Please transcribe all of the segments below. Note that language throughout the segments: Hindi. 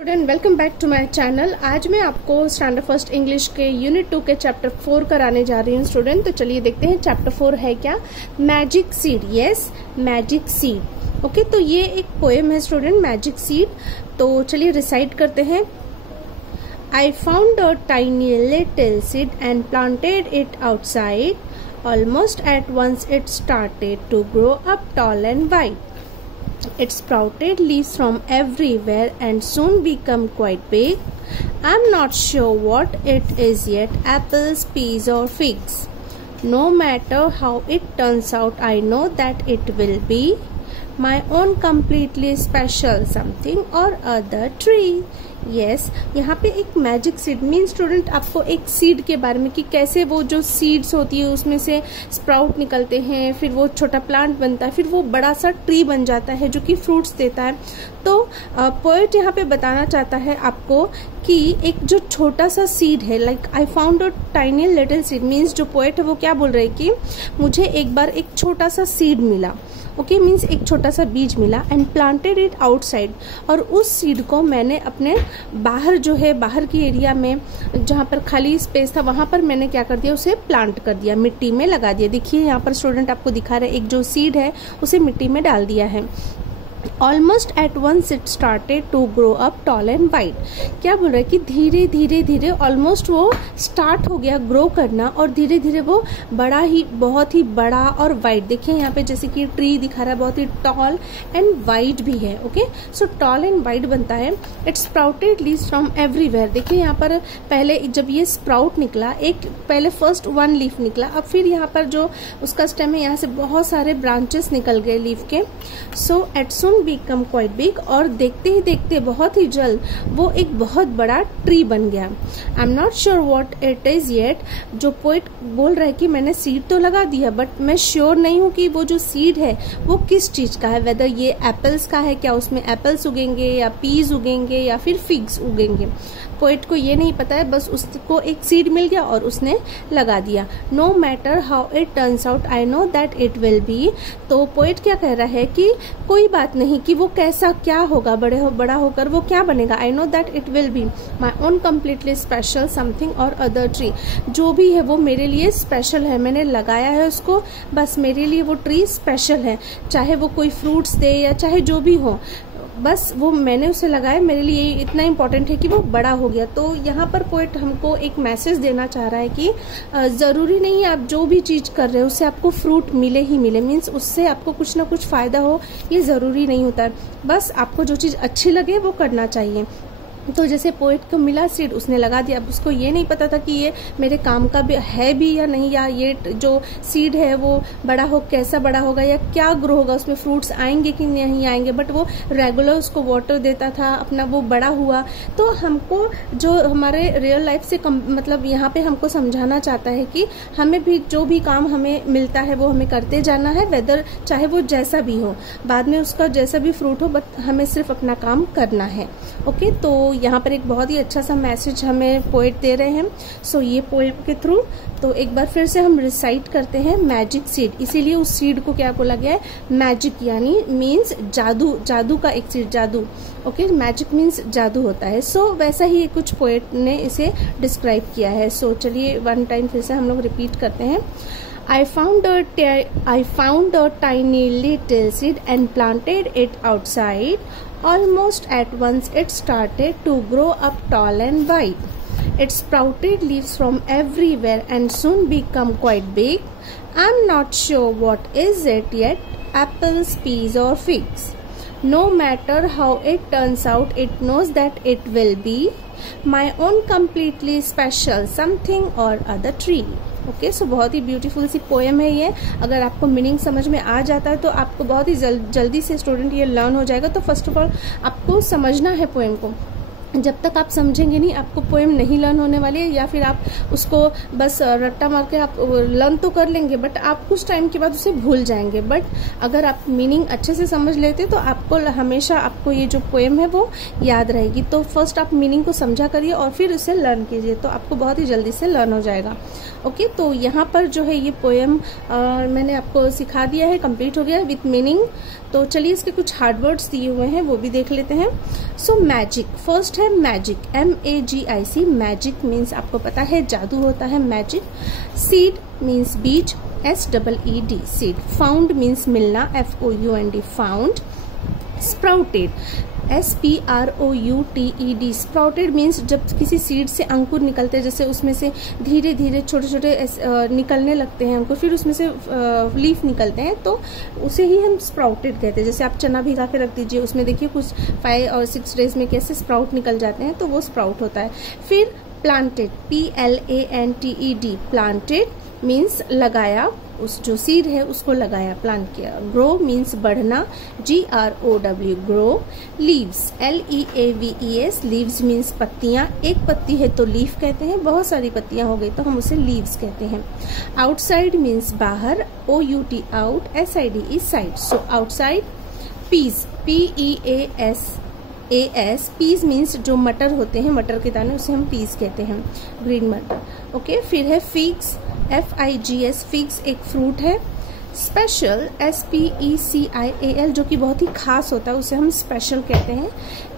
Student welcome back to my channel. आज मैं आपको स्टैंडर्ड फर्स्ट इंग्लिश के यूनिट 2 के चैप्टर 4 कराने जा रही हूँ स्टूडेंट। तो चलिए देखते हैं चैप्टर 4 है क्या। Magic seed. Yes, magic seed. Okay, तो ये एक पोएम है स्टूडेंट, मैजिक सीड। तो चलिए रिसाइट करते हैं। I found a tiny little seed and planted it outside. Almost at once it started to grow up tall and white. It sprouted leaves from everywhere and soon became quite big. I'm not sure what it is yet, apples, peas or figs. No matter how it turns out, I know that it will be my own completely special something or other tree. Yes, यहाँ पे एक मैजिक सीड मीन स्टूडेंट आपको एक सीड के बारे में कि कैसे वो जो सीड्स होती है उसमें से स्प्राउट निकलते हैं, फिर वो छोटा प्लांट बनता है, फिर वो बड़ा सा ट्री बन जाता है जो कि फ्रूट्स देता है। तो पोएट यहाँ पे बताना चाहता है आपको कि एक जो छोटा सा सीड है, like I found a tiny little seed, means जो पोएट है वो क्या बोल रहे हैं कि मुझे एक बार एक छोटा सा सीड मिला। ओके, मीन्स एक छोटा सा बीज मिला एंड प्लांटेड इट आउटसाइड, और उस सीड को मैंने अपने बाहर जो है, बाहर की एरिया में जहाँ पर खाली स्पेस था वहां पर मैंने क्या कर दिया, उसे प्लांट कर दिया, मिट्टी में लगा दिया। देखिए यहाँ पर स्टूडेंट आपको दिखा रहा है, एक जो सीड है उसे मिट्टी में डाल दिया है। Almost at once it started to grow up tall and white. क्या बोल रहा है कि धीरे धीरे धीरे ऑलमोस्ट वो स्टार्ट हो गया ग्रो करना और धीरे धीरे वो बड़ा ही, बहुत ही बड़ा और वाइड। देखिए यहाँ पे जैसे कि ट्री दिखा रहा है, बहुत ही टॉल एंड वाइड भी है। Okay, so tall and wide बनता है। It sprouted leaves from everywhere. देखिए यहाँ पर पहले जब ये स्प्राउट निकला, एक पहले फर्स्ट वन लीफ निकला, अब फिर यहाँ पर जो उसका स्टेम है यहाँ से बहुत सारे ब्रांचेस निकल गए लीफ के। सो एट सून बिकम क्वाइट बिग, और देखते ही देखते बहुत ही जल्द वो एक बहुत बड़ा ट्री बन गया। I am not sure what it is yet. जो पोइट बोल रहा है कि मैंने सीड तो लगा दिया बट मैं श्योर नहीं हूँ कि वो जो सीड है वो किस चीज का है, वेदर ये एप्पल्स का है, क्या उसमें एप्पल्स उगेंगे या पीज उगेंगे या फिर फिग्स उगेंगे। पोइट को ये नहीं पता है, बस उसको एक सीड मिल गया और उसने लगा दिया। No matter how it turns out, I know that it will be. तो पोइट क्या कह रहा है कि कोई बात नहीं कि वो कैसा क्या होगा, बड़ा होकर वो क्या बनेगा। आई know that it will be my own completely special something और अदर ट्री। जो भी है वो मेरे लिए स्पेशल है, मैंने लगाया है उसको, बस मेरे लिए वो ट्री स्पेशल है, चाहे वो कोई फ्रूट्स दे या चाहे जो भी हो, बस वो मैंने उसे लगाया, मेरे लिए इतना इम्पोर्टेंट है कि वो बड़ा हो गया। तो यहाँ पर पोएट हमको एक मैसेज देना चाह रहा है कि जरूरी नहीं है आप जो भी चीज कर रहे हो उससे आपको फ्रूट मिले ही मिले, मीन्स उससे आपको कुछ ना कुछ फायदा हो, ये जरूरी नहीं होता है। बस आपको जो चीज अच्छी लगे वो करना चाहिए। तो जैसे पोएट को मिला सीड, उसने लगा दिया। अब उसको ये नहीं पता था कि ये मेरे काम का भी या नहीं, या ये जो सीड है वो बड़ा हो, कैसा बड़ा होगा या क्या ग्रो होगा, उसमें फ्रूट्स आएंगे कि नहीं आएंगे, बट वो रेगुलर उसको वाटर देता था, अपना वो बड़ा हुआ। तो हमको जो हमारे रियल लाइफ से मतलब यहाँ पे हमको समझाना चाहता है कि हमें भी जो भी काम हमें मिलता है वो हमें करते जाना है, वेदर चाहे वो जैसा भी हो, बाद में उसका जैसा भी फ्रूट हो, बट हमें सिर्फ अपना काम करना है। ओके, तो यहाँ पर एक बहुत ही अच्छा सा मैसेज हमें पोएट दे रहे हैं। सो ये पोएम के थ्रू तो एक बार फिर से हम रिसाइट करते हैं मैजिक सीड। इसीलिए उस सीड को क्या बोला गया है, मैजिक, यानी मीन्स जादू, जादू का एक सीड, जादू। ओके, मैजिक मीन्स जादू होता है। सो वैसा ही कुछ पोएट ने इसे डिस्क्राइब किया है। सो चलिए वन टाइम फिर से हम लोग रिपीट करते हैं। I found a tiny little seed and planted it outside. Almost at once it started to grow up tall and white. It sprouted leaves from everywhere and soon became quite big. I'm not sure what is it yet, apples, peas or figs. No matter how it turns out, it knows that it will be my own completely special something or other tree. Okay, so बहुत ही ब्यूटीफुल सी पोएम है ये। अगर आपको मीनिंग समझ में आ जाता है तो आपको बहुत ही जल्दी से स्टूडेंट ये लर्न हो जाएगा। तो फर्स्ट ऑफ ऑल आपको समझना है पोएम को। जब तक आप समझेंगे नहीं आपको पोएम नहीं लर्न होने वाली है, या फिर आप उसको बस रट्टा मार के आप लर्न तो कर लेंगे बट आप कुछ टाइम के बाद उसे भूल जाएंगे। बट अगर आप मीनिंग अच्छे से समझ लेते तो आपको हमेशा आपको ये जो पोएम है वो याद रहेगी। तो फर्स्ट आप मीनिंग को समझा करिए और फिर उसे लर्न कीजिए, तो आपको बहुत ही जल्दी से लर्न हो जाएगा। ओके, तो यहाँ पर जो है ये पोएम मैंने आपको सिखा दिया है, कंप्लीट हो गया विथ मीनिंग। तो चलिए इसके कुछ हार्ड वर्ड्स दिए हुए हैं वो भी देख लेते हैं। सो मैजिक, फर्स्ट है मैजिक, MAGIC, मैजिक मीन्स आपको पता है जादू होता है मैजिक। सीड मीन्स बीज, SEED, सीड। फाउंड मीन्स मिलना, FOUND, found. Sprouted, SPROUTED, sprouted means जब किसी सीड से अंकुर निकलते हैं, जैसे उसमें से धीरे धीरे छोटे छोटे निकलने लगते हैं अंकुर, फिर उसमें से लीफ निकलते हैं, तो उसे ही हम स्प्राउटेड कहते हैं। जैसे आप चना भिगा के रख दीजिए, उसमें देखिए कुछ 5 और 6 डेज में कैसे स्प्राउट निकल जाते हैं, तो वो स्प्राउट होता है। फिर प्लांटेड, PLANTED, प्लांटेड मीन्स लगाया, उस जो सीड है उसको लगाया, प्लांट किया। ग्रो मीन्स बढ़ना, GROW, grow. Leaves, LEAVES, leaves means पत्तियां, एक पत्ती है तो लीफ कहते हैं, बहुत सारी पत्तियां हो गई तो हम उसे लीव्स कहते हैं। आउटसाइड मीन्स बाहर, OUT, out, SID is side, so outside. Peas, PEAS, peas means जो मटर होते हैं, मटर के दाने, उसे हम पीस कहते हैं, ग्रीन मटर। ओके, फिर है फिग्स, FIGS, फिग्स एक फ्रूट है। स्पेशल, SPECIAL, जो कि बहुत ही खास होता है, उसे हम स्पेशल कहते हैं।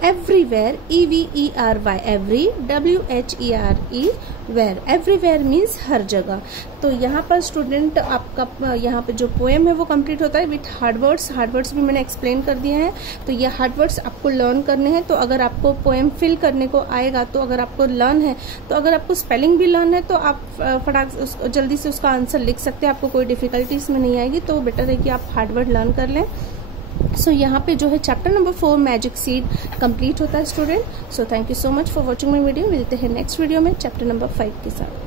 Everywhere, EVERY, every, WHERE, where, everywhere means हर जगह। तो यहाँ पर स्टूडेंट आपका यहाँ पे जो पोएम है वो कंप्लीट होता है विथ हार्ड वर्ड्स भी मैंने एक्सप्लेन कर दिए हैं। तो ये हार्ड वर्ड्स आपको लर्न करने हैं। तो अगर आपको पोएम फिल करने को आएगा, तो अगर आपको लर्न है, तो अगर आपको स्पेलिंग भी लर्न है, तो आप फटाक जल्दी से उसका आंसर लिख सकते हैं, आपको कोई डिफिकल्टी इसमें नहीं आएगी। तो बेटर है कि आप हार्ड वर्ड लर्न कर लें। सो यहाँ पे जो है chapter number 4 magic seed complete होता है student. So thank you so much for watching my video. मिलते हैं नेक्स्ट वीडियो में चैप्टर नंबर 5 के साथ।